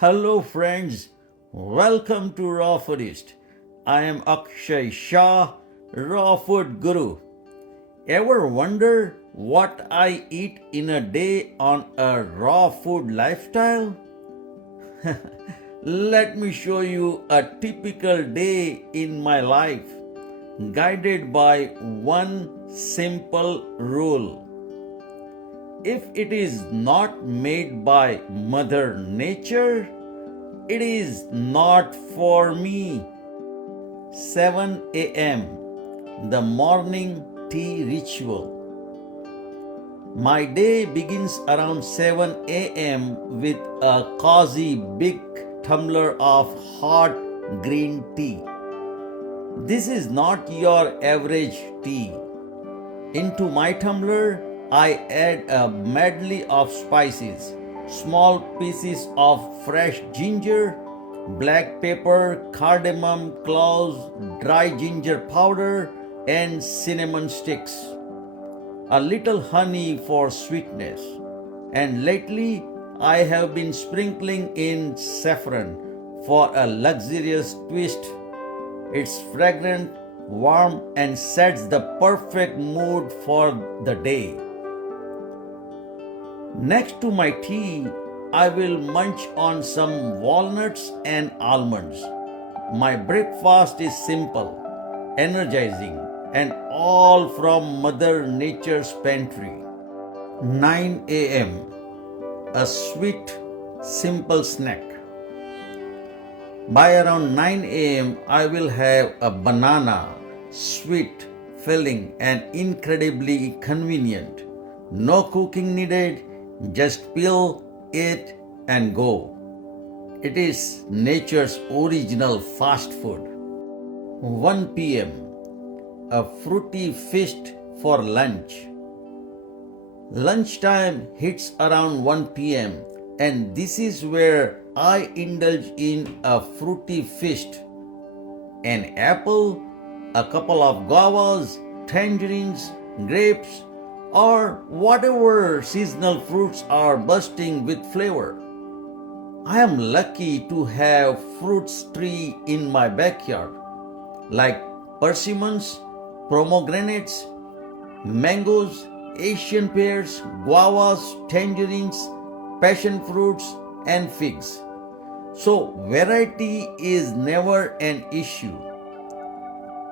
Hello, friends. Welcome to Raw Foodist. I am Axay Shah, Raw Food Guru. Ever wonder what I eat in a day on a raw food lifestyle? Let me show you a typical day in my life, guided by one simple rule. If it is not made by Mother Nature, it is not for me. 7 a.m. The morning tea ritual. My day begins around 7 a.m. with a cozy big tumbler of hot green tea. This is not your average tea. Into my tumbler, I add a medley of spices, small pieces of fresh ginger, black pepper, cardamom, cloves, dry ginger powder, and cinnamon sticks. A little honey for sweetness. And lately, I have been sprinkling in saffron for a luxurious twist. It's fragrant, warm, and sets the perfect mood for the day. Next to my tea, I will munch on some walnuts and almonds. My breakfast is simple, energizing, and all from Mother Nature's pantry. 9 a.m. A sweet, simple snack. By around 9 a.m., I will have a banana, sweet, filling, and incredibly convenient. No cooking needed, just peel it and go. It is nature's original fast food. 1 p.m. A fruity feast for lunch. Lunchtime hits around 1 p.m. and this is where I indulge in a fruity feast. An apple, a couple of guavas, tangerines, grapes, or whatever seasonal fruits are bursting with flavor. I am lucky to have fruits tree in my backyard like persimmons, pomegranates, mangoes, Asian pears, guavas, tangerines, passion fruits, and figs. So variety is never an issue.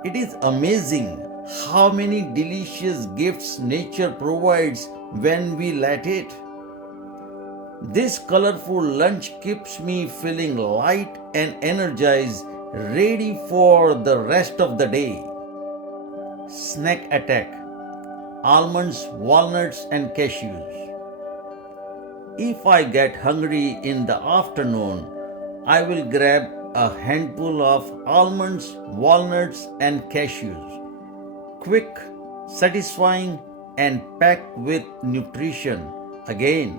It is amazing how many delicious gifts nature provides when we let it. This colorful lunch keeps me feeling light and energized, ready for the rest of the day. Snack attack. Almonds, walnuts, and cashews. If I get hungry in the afternoon, I will grab a handful of almonds, walnuts, and cashews. Quick, satisfying, and packed with nutrition. Again,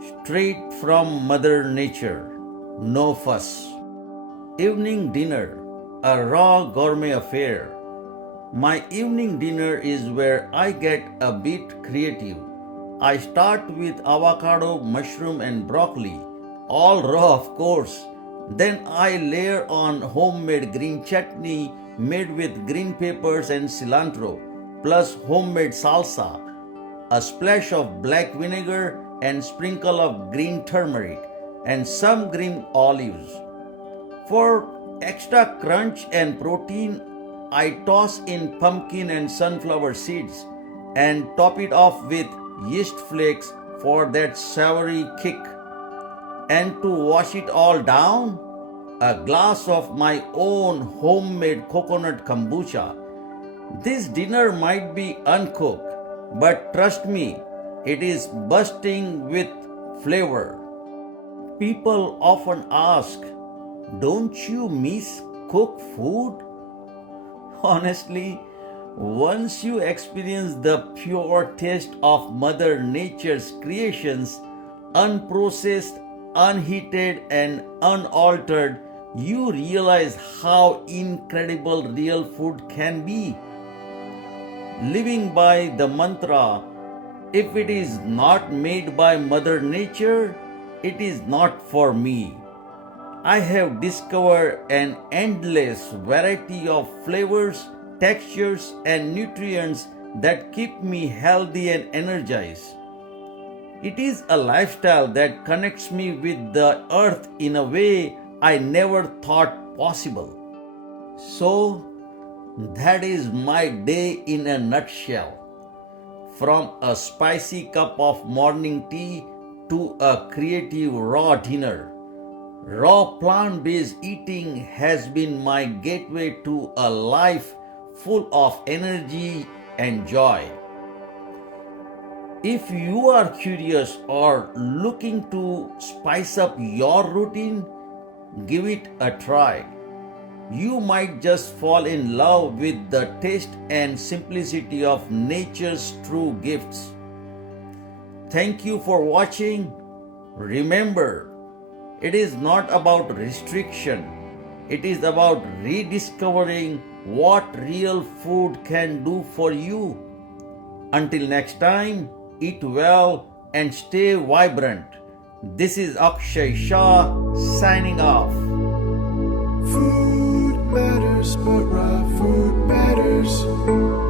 straight from Mother Nature. No fuss. Evening dinner, a raw gourmet affair. My evening dinner is where I get a bit creative. I start with avocado, mushroom, and broccoli, all raw of course. Then I layer on homemade green chutney made with green peppers and cilantro, plus homemade salsa, a splash of black vinegar and sprinkle of green turmeric, and some green olives. For extra crunch and protein, I toss in pumpkin and sunflower seeds and top it off with yeast flakes for that savory kick. And to wash it all down, a glass of my own homemade coconut kombucha. This dinner might be uncooked, but trust me, it is bursting with flavor. People often ask, don't you miss cooked food? Honestly, once you experience the pure taste of Mother Nature's creations, unprocessed, unheated, and unaltered, you realize how incredible real food can be. Living by the mantra, if it is not made by Mother Nature, it is not for me. I have discovered an endless variety of flavors, textures, and nutrients that keep me healthy and energized. It is a lifestyle that connects me with the earth in a way I never thought possible. So, that is my day in a nutshell. From a spicy cup of morning tea to a creative raw dinner, raw plant based eating has been my gateway to a life full of energy and joy. If you are curious or looking to spice up your routine, give it a try. You might just fall in love with the taste and simplicity of nature's true gifts. Thank you for watching. Remember, it is not about restriction, it is about rediscovering what real food can do for you. Until next time, eat well and stay vibrant. This is Axay Shah signing off. Food matters, but raw food matters.